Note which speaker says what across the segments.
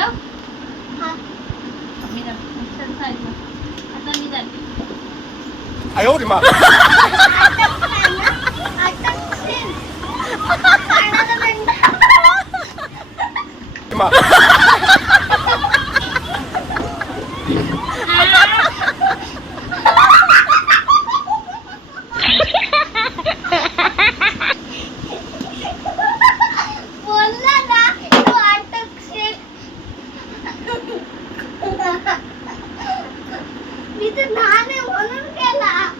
Speaker 1: ठेव
Speaker 2: हा
Speaker 1: मी जाते चल, साईडला. आता मी जाते
Speaker 3: 哎呦我的妈！
Speaker 2: अटकशील. पाण्याला दंड.
Speaker 3: 哎呀妈！
Speaker 2: मी तर लहान आहे म्हणून केला.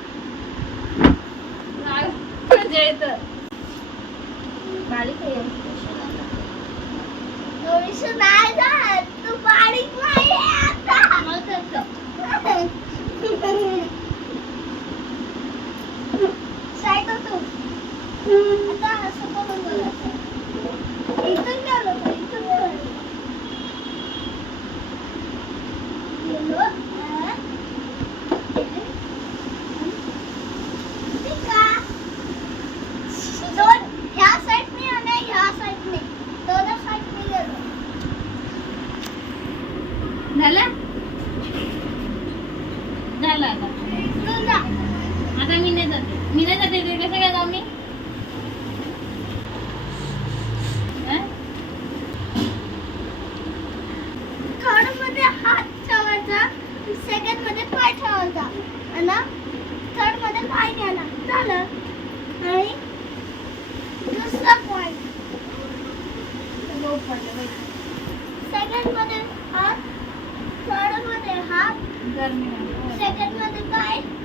Speaker 1: झालं? झालं आता. आता मी नाही जाते. मी नाही जाते ते कसं काय जाऊ मी? हं?
Speaker 2: थर्डमध्ये हात ठेवायचा. सेकंडमध्ये पाय ठेवायचा. आणि थर्डमध्ये पाय घ्यायला. झालं? आणि दुसरा पॉइंट
Speaker 1: लोक पडलं बाई.
Speaker 2: सेकंडमध्ये हात Second one, the.